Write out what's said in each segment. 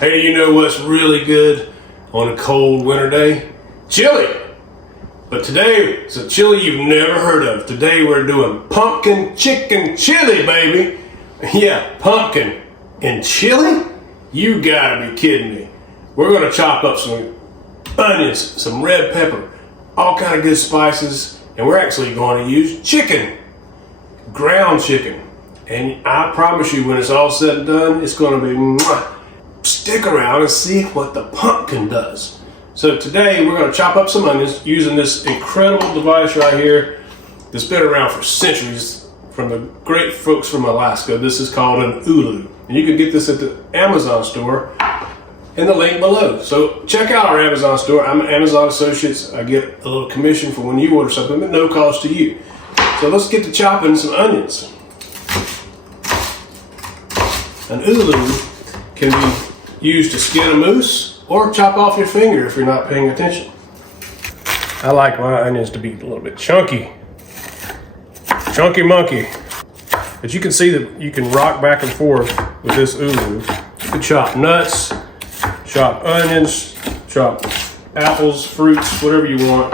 Hey, you know what's really good on a cold winter day? Chili! But today, it's a chili you've never heard of. Today we're doing pumpkin chicken chili, baby. Yeah, pumpkin and chili? You gotta be kidding me. We're gonna chop up some onions, some red pepper, all kind of good spices, and we're actually going to use chicken, ground chicken. And I promise you, when it's all said and done, it's gonna be mwah. Stick around and see what the pumpkin does. So today we're going to chop up some onions using this incredible device right here that's been around for centuries from the great folks from Alaska. This is called an ulu. And you can get this at the Amazon store in the link below. So check out our Amazon store. I'm an Amazon Associates. I get a little commission for when you order something at no cost to you. So let's get to chopping some onions. An ulu can be used to skin a moose or chop off your finger if you're not paying attention. I like my onions to be a little bit chunky. Chunky monkey. But you can see that you can rock back and forth with this ulu. You can chop nuts, chop onions, chop apples, fruits, whatever you want.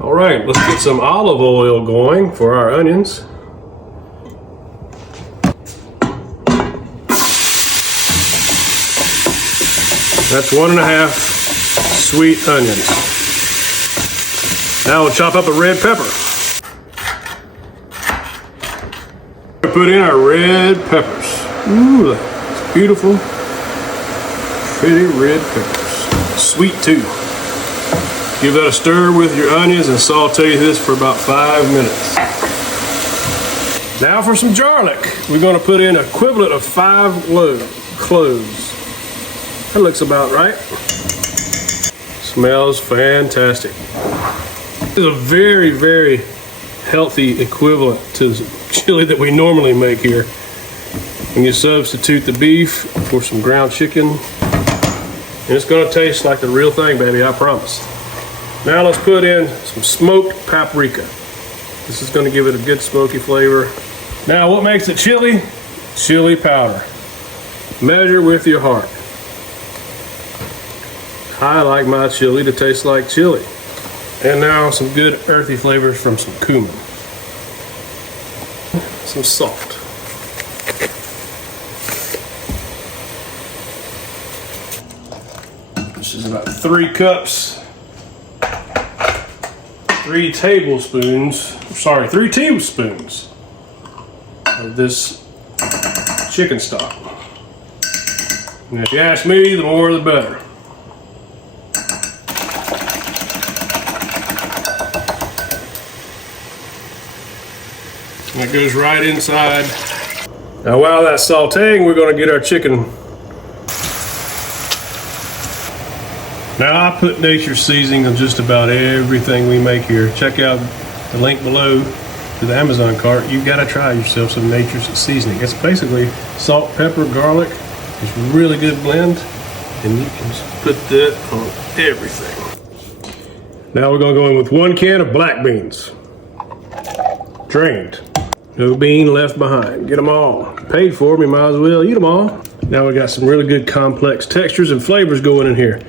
All right, let's get some olive oil going for our onions. That's 1.5 sweet onions. Now we'll chop up a red pepper. Put in our red peppers. Ooh, that's beautiful. Pretty red peppers. Sweet too. Give that a stir with your onions and saute this for about 5 minutes. Now for some garlic. We're going to put in an equivalent of 5 cloves. That looks about right. Smells fantastic. This is a very, very healthy equivalent to the chili that we normally make here. And you substitute the beef for some ground chicken. And it's gonna taste like the real thing, baby, I promise. Now let's put in some smoked paprika. This is gonna give it a good smoky flavor. Now what makes it chili? Chili powder. Measure with your heart. I like my chili to taste like chili. And now some good earthy flavors from some cumin. Some salt. This is about 3 cups. 3 tablespoons of this chicken stock. And if you ask me, the more the better. That goes right inside. Now while that's sauteing, we're going to get our chicken. Now I put nature's seasoning on just about everything we make here. Check out the link below to the Amazon cart. You've got to try yourself some nature's seasoning. It's basically salt, pepper, garlic. It's a really good blend. And you can just put that on everything. Now we're going to go in with 1 can of black beans. Drained. No bean left behind. Get them all. Paid for them, you might as well eat them all. Now we got some really good complex textures and flavors going in here.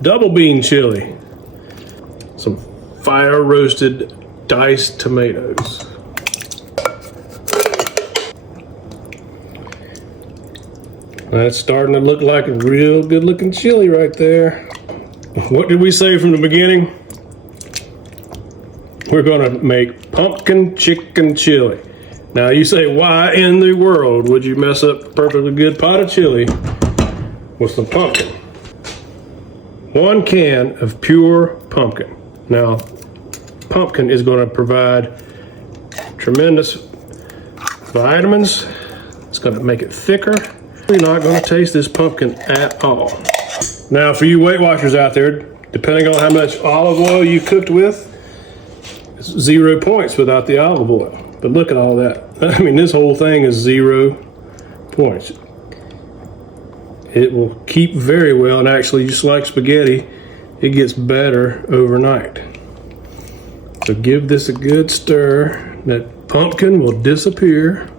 Double bean chili. Some fire roasted diced tomatoes. That's starting to look like a real good looking chili right there. What did we say from the beginning? We're gonna make pumpkin chicken chili. Now you say, why in the world would you mess up a perfectly good pot of chili with some pumpkin? 1 can of pure pumpkin. Now, pumpkin is gonna provide tremendous vitamins. It's gonna make it thicker. You're not gonna taste this pumpkin at all. Now for you Weight Watchers out there, depending on how much olive oil you cooked with, 0 points without the olive oil. But look at all that. I mean, this whole thing is 0 points. It will keep very well, and actually, just like spaghetti, it gets better overnight. So give this a good stir. That pumpkin will disappear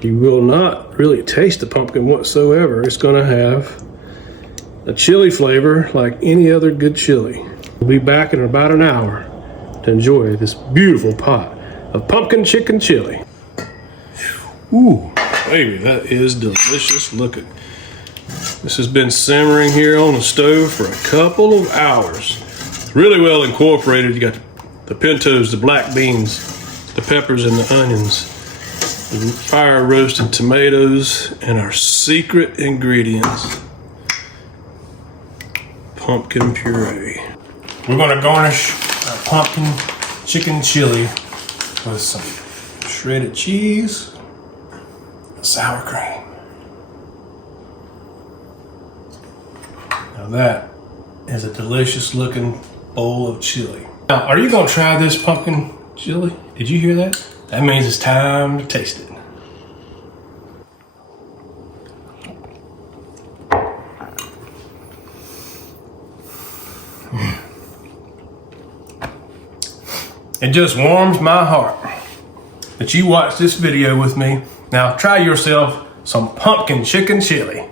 You will not really taste the pumpkin whatsoever. It's gonna have a chili flavor like any other good chili. We'll be back in about an hour to enjoy this beautiful pot of pumpkin chicken chili. Ooh, baby, that is delicious looking. This has been simmering here on the stove for a couple of hours. It's really well incorporated. You got the pintos, the black beans, the peppers and the onions, the fire roasted tomatoes, and our secret ingredients, pumpkin puree. We're gonna garnish our pumpkin chicken chili with some shredded cheese and sour cream. Now that is a delicious looking bowl of chili. Now, are you gonna try this pumpkin chili? Did you hear that? That means it's time to taste it. It just warms my heart that you watched this video with me. Now try yourself some pumpkin chicken chili.